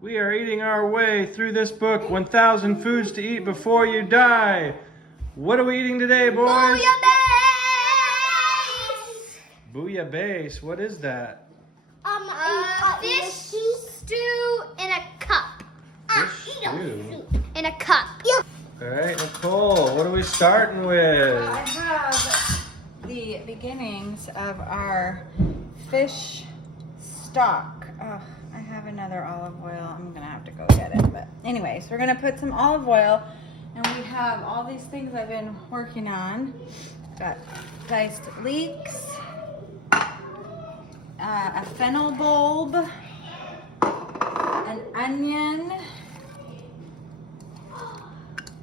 We are eating our way through this book, 1,000 Foods to Eat Before You Die. What are we eating today, boys? Bouillabaisse! Bouillabaisse, what is that? Fish stew in a cup. Fish stew? In a cup. All right, Nicole, what are we starting with? I have the beginnings of our fish stock. Oh, I have another olive oil. I'm gonna have to go get it. But anyways, we're gonna put some olive oil, and we have all these things I've been working on. Got diced leeks, a fennel bulb, an onion,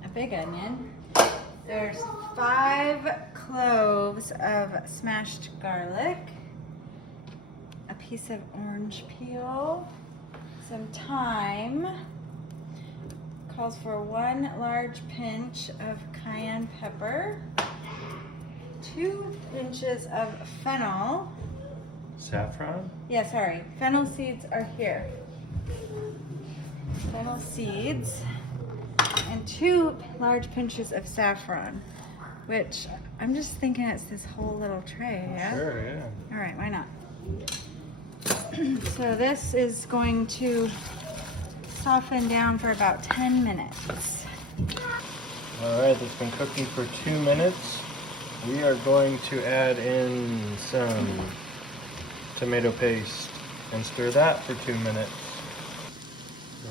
a big onion. There's 5 cloves of smashed garlic, a piece of orange peel, some thyme, calls for 1 large pinch of cayenne pepper, 2 pinches of fennel. Saffron? Yeah, sorry, fennel seeds are here. Fennel seeds. And 2 large pinches of saffron, which I'm just thinking it's this whole little tray, yeah? Sure, yeah. All right, why not? So this is going to soften down for about 10 minutes. All right, it's been cooking for 2 minutes. We are going to add in some tomato paste and stir that for 2 minutes.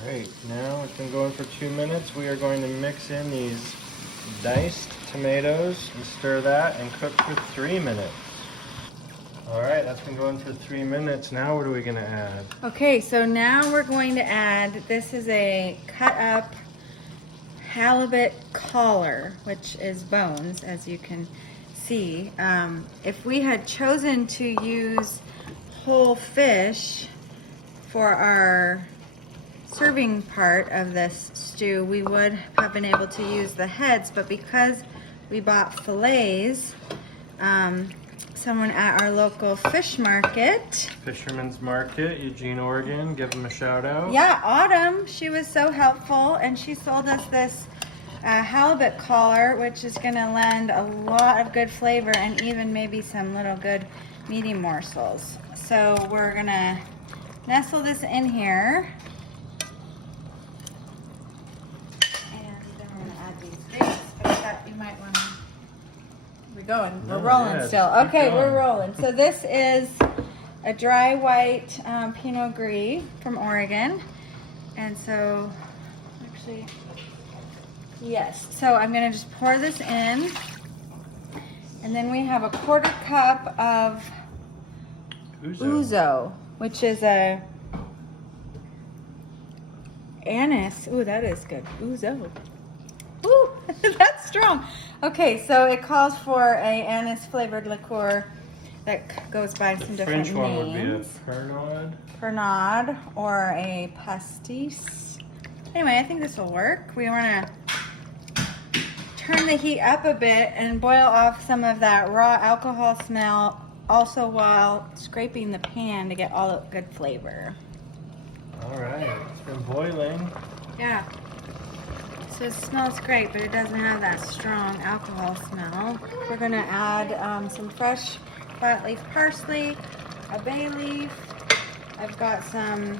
Great, now it's been going for 2 minutes. We are going to mix in these diced tomatoes and stir that and cook for 3 minutes. All right, that's been going for 3 minutes. Now what are we gonna add? Okay, so now we're going to add, this is a cut up halibut collar, which is bones, as you can see. If we had chosen to use whole fish for our serving part of this stew, we would have been able to use the heads, but because we bought fillets, someone at our local fish market, Fisherman's Market, Eugene, Oregon. Give them a shout out. yeah, Autumn, she was so helpful, and she sold us this halibut collar, which is gonna lend a lot of good flavor and even maybe some little good meaty morsels. So we're gonna nestle this in here. You might want to. We're going. We're rolling yeah, still. keep Okay, we're going. rolling. So this is a dry white Pinot Gris from Oregon, and so actually, yes. So I'm gonna just pour this in, and then we have a 1/4 cup of ouzo, which is a anise. Ooh, that is good. Ouzo. Ooh, that's strong. Okay, so it calls for a anise flavored liqueur that goes by some different French one names. would be a Pernod. Pernod or a pastis. Anyway, I think this will work. We want to turn the heat up a bit and boil off some of that raw alcohol smell, also while scraping the pan to get all the good flavor. All right, it's been boiling. Yeah. So it smells great, but it doesn't have that strong alcohol smell. We're gonna add some fresh flat leaf parsley, a bay leaf. I've got some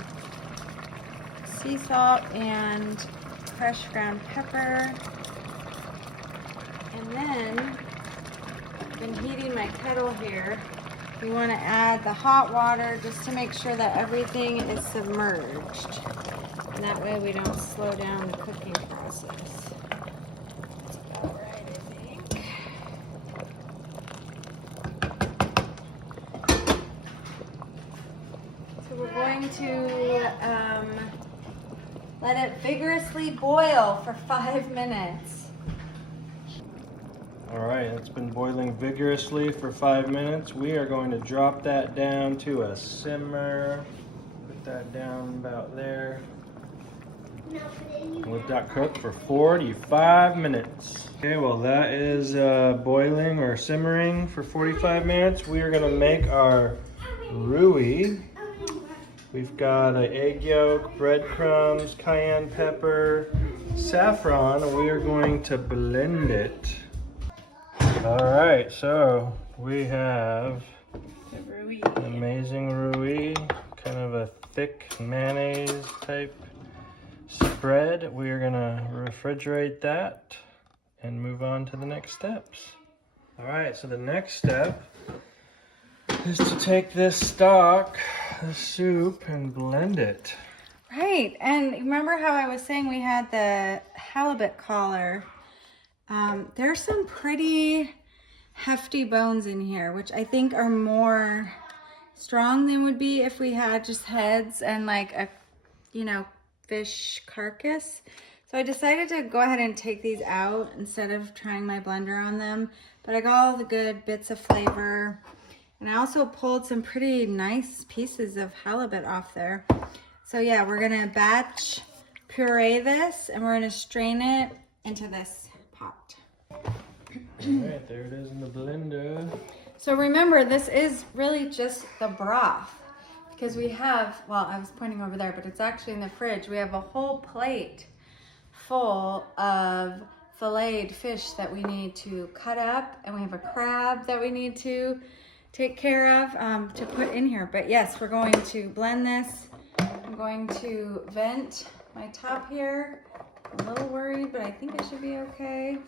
sea salt and fresh ground pepper. And then I've been heating my kettle here. You want to add the hot water just to make sure that everything is submerged. And that way we don't slow down the cooking process. That's about right, I think. So we're going to let it vigorously boil for 5 minutes. All right, it's been boiling vigorously for 5 minutes. We are going to drop that down to a simmer. Put that down about there. Let that cook for 45 minutes. Okay, well that is boiling or simmering for 45 minutes. We are gonna make our roux. We've got an egg yolk, breadcrumbs, cayenne pepper, saffron, and we are going to blend it. All right, so we have amazing roux, kind of a thick mayonnaise type spread. We are gonna refrigerate that and move on to the next steps. All right, so the next step is to take this stock, the soup, and blend it. Right, and remember how I was saying we had the halibut collar? There's some pretty hefty bones in here, which I think are more strong than would be if we had just heads and like a, fish carcass. So I decided to go ahead and take these out instead of trying my blender on them. But I got all the good bits of flavor. And I also pulled some pretty nice pieces of halibut off there. So yeah, we're gonna batch puree this and we're gonna strain it into this pot. All right, there it is in the blender. So remember, this is really just the broth because we have, well, I was pointing over there, but it's actually in the fridge. We have a whole plate full of filleted fish that we need to cut up, and we have a crab that we need to take care of to put in here. But yes, we're going to blend this. I'm going to vent my top here. I'm a little worried, but I think it should be okay.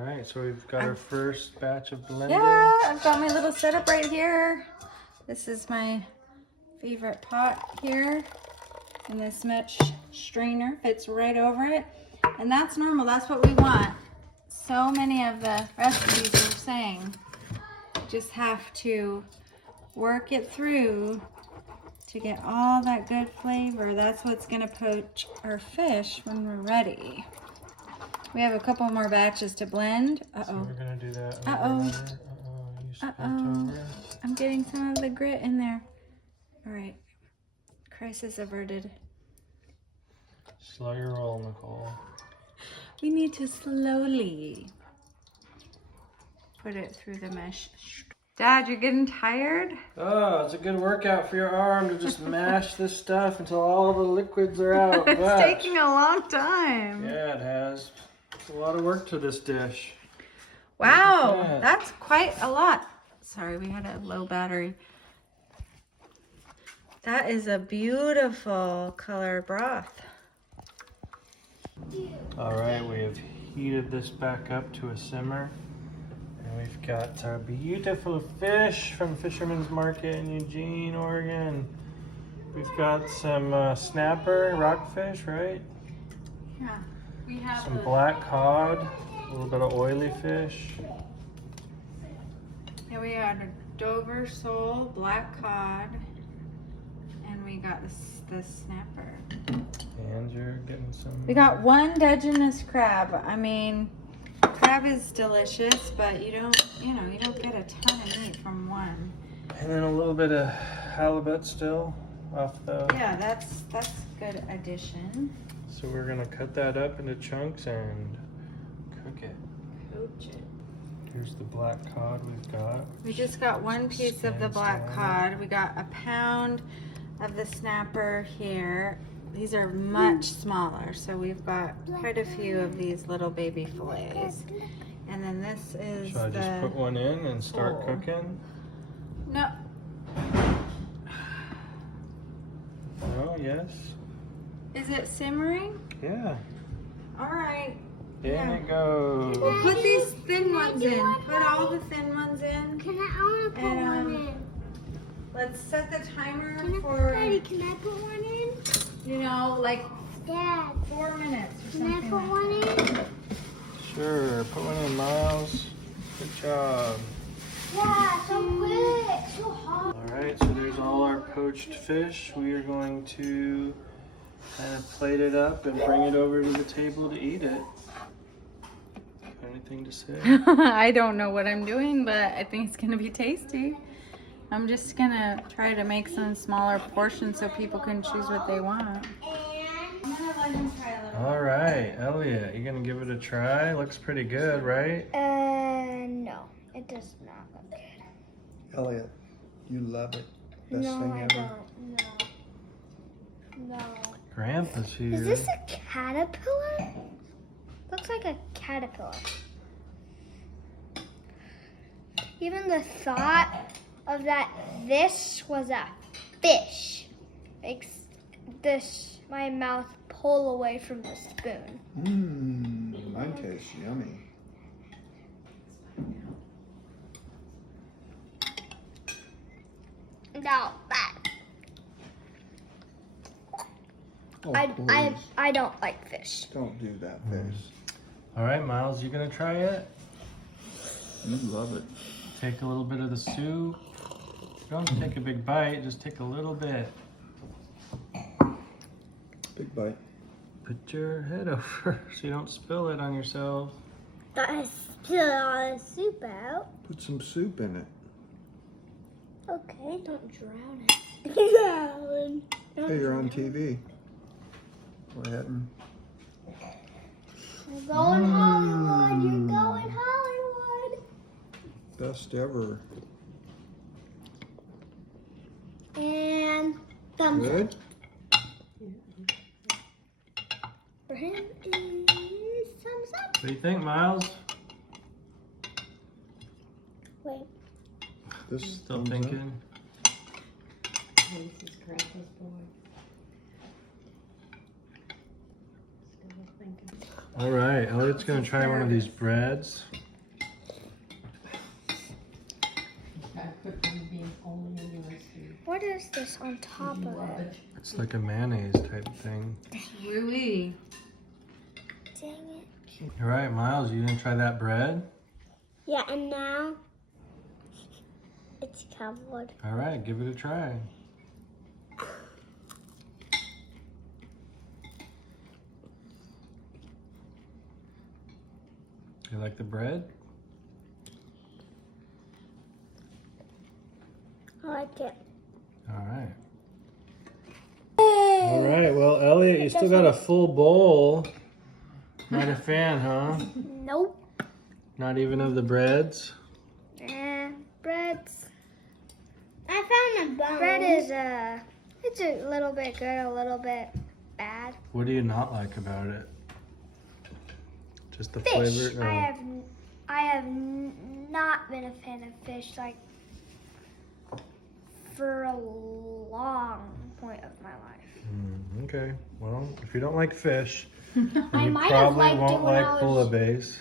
All right, so we've got our first batch of blended. Yeah, I've got my little setup right here. This is my favorite pot here. And this mesh strainer fits right over it. And that's normal, that's what we want. So many of the recipes are saying you just have to work it through to get all that good flavor. That's what's gonna poach our fish when we're ready. We have a couple more batches to blend. So we're gonna do that. Uh-oh. You spilled Uh-oh. over. I'm getting some of the grit in there. All right, crisis averted. Slow your roll, Nicole. We need to slowly put it through the mesh. Dad, you're getting tired? Oh, it's a good workout for your arm to just mash this stuff until all the liquids are out. It's But, taking a long time. yeah, it has. It's a lot of work to this dish. Wow, Look at that. that's quite a lot. Sorry, we had a low battery. That is a beautiful color broth. All right, we have heated this back up to a simmer. And we've got our beautiful fish from Fisherman's Market in Eugene, Oregon. We've got some snapper, rockfish, right? Yeah, we have Some black cod, a little bit of oily fish. Yeah, we had a Dover sole, black cod, and we got the snapper. And you're getting some. We got one Digenous crab. I mean, crab is delicious, but you don't get a ton of meat from one. And then a little bit of halibut still off the. Yeah, that's good addition. So we're gonna cut that up into chunks and cook it. Coach it. Here's the black cod we've got. We just got one piece of the black cod. We got a pound of the snapper here. These are much smaller, so we've got quite a few of these little baby fillets. And then this is Should I just put one in and start Oh. cooking? No. Oh, yes. Is it simmering? Yeah. All right. In Yeah. it goes. Well, put these thin ones in. Put all the thin ones in. Can I want to put And, one in? Let's set the timer Daddy, for, can I put one in? like Dad, 4 minutes or can I something put like one in? Sure, put one in, Miles. Good job. Yeah, so quick, so hot. All right, so there's all our poached fish. We are going to kind of plate it up and bring it over to the table to eat it. Anything to say? I don't know what I'm doing, but I think it's gonna be tasty. I'm just gonna try to make some smaller portions so people can choose what they want. I'm gonna let him try a little. All right, Elliot, you gonna give it a try? Looks pretty good, right? No. It does not look good. Elliot, you love it. Best No, thing I ever. don't. No. No. Grandpa's here. Is this a caterpillar? Looks like a caterpillar. Even the thought of that this was a fish makes my mouth pull away from the spoon. Mine tastes yummy. No, but Oh, I don't like fish. don't do that, fish. All right, Miles, you gonna try it? You love it. Take a little bit of the soup. Don't take a big bite, just take a little bit. Big bite. Put your head over so you don't spill it on yourself. I spill all the soup out. Put some soup in it. Okay. Don't drown it. Hey, you're on TV. Go ahead and... You're going Hollywood. You're going Hollywood. Best ever. And thumbs up. Good? For him is thumbs up. What do you think, Miles? Wait. This Still thumbs up? thinking? This is Grandpa's boy. Still thinking. All right, Elliot's gonna try one of these breads. I put green beans only in yours, Steve. What is this on top You of love it? it. It's like a mayonnaise type thing. Really? Dang it. All right, Miles, you gonna try that bread? Yeah, and now it's covered. All right, give it a try. You like the bread? I like it. All right. All right, well, Elliot, you still got a full bowl. Not a fan, huh? Nope. Not even of the breads? Breads. I found a bone. Bread is it's a little bit good, a little bit bad. What do you not like about it? Just the Fish. flavor? Oh. I have not been a fan of fish like for a long point of my life. Okay, well, if you don't like fish, I you might have probably liked it won't when like I was bouillabaisse.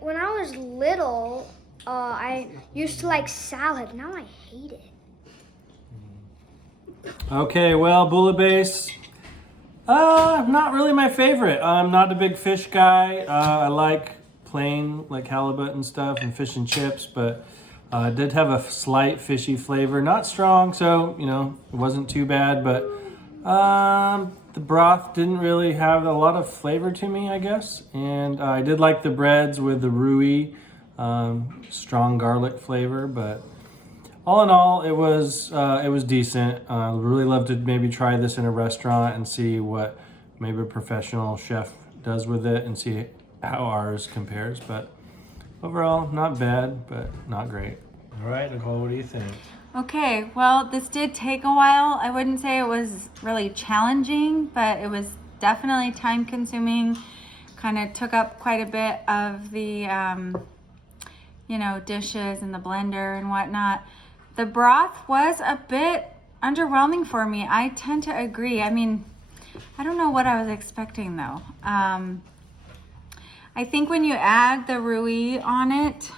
when I was little. I used to like salad. Now I hate it. Okay, well, bouillabaisse, not really my favorite. I'm not a big fish guy. I like plain, like halibut and stuff, and fish and chips, but it did have a slight fishy flavor. Not strong, so, you know, it wasn't too bad, but the broth didn't really have a lot of flavor to me, I guess. And I did like the breads with the roux, strong garlic flavor, but all in all, it was decent. Really love to maybe try this in a restaurant and see what maybe a professional chef does with it and see how ours compares. But overall, not bad, but not great. All right, Nicole, what do you think? Okay, well, this did take a while. I wouldn't say it was really challenging, but it was definitely time consuming. Kind of took up quite a bit of the, dishes and the blender and whatnot. The broth was a bit underwhelming for me. I tend to agree. I mean, I don't know what I was expecting though. I think when you add the roux on it,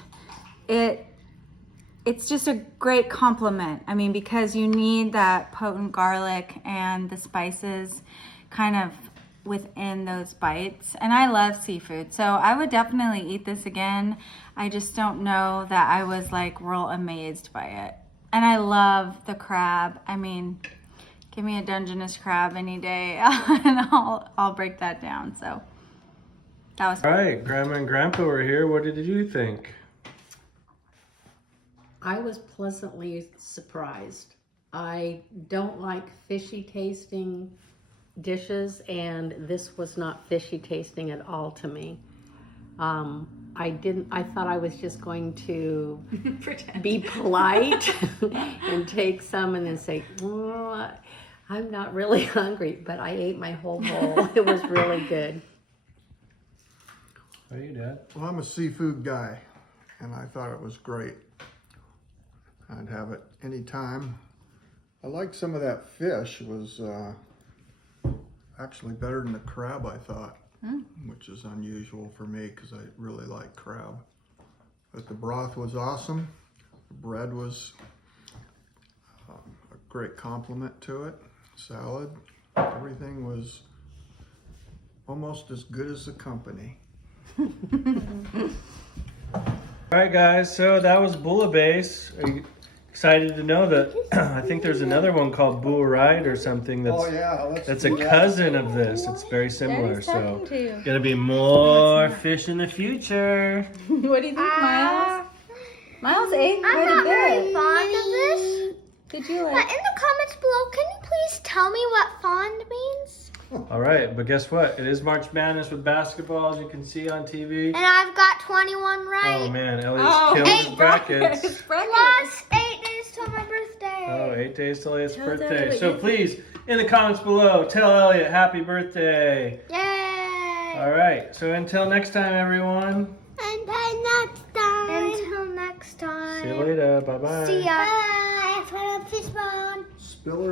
it's just a great compliment. I mean, because you need that potent garlic and the spices kind of within those bites. And I love seafood, so I would definitely eat this again. I just don't know that I was like real amazed by it. And I love the crab. I mean, give me a Dungeness crab any day and I'll break that down. So that was All right, Grandma and Grandpa were here. What did you think? I was pleasantly surprised. I don't like fishy tasting dishes, and this was not fishy tasting at all to me. I thought I was just going to Pretend. be polite and take some and then say, well, I'm not really hungry, but I ate my whole bowl. It was really good. What are you, Dad? Well, I'm a seafood guy, and I thought it was great. I'd have it anytime. I liked some of that fish. It was actually better than the crab, I thought, which is unusual for me because I really like crab. But the broth was awesome. The bread was a great compliment to it. Salad, everything was almost as good as the company. All right, guys. So that was Bouillabaisse. Are you excited to know that? I think there's another one called Bouillabaisse or something that's that's a cousin of this. It's very similar. Daddy's So talking to you. gonna be more fish in the future. What do you think, Miles? Miles ate I'm quite a not very bit. fond of this. Did you But like? in the comments below, can you please tell me what fond means? All right, but guess what? It is March Madness with basketball, as you can see on TV. And I've got 21 right. Oh man, Elliot's killing his brackets. Plus 8 days till my birthday. Oh, 8 days till Elliot's Tell birthday. Elliot So you- please, in the comments below, tell Elliot happy birthday. Yay! All right, so until next time, everyone. Until next time. Until next time. See you later. Bye-bye. See ya. Bye. Fish bone. Spiller.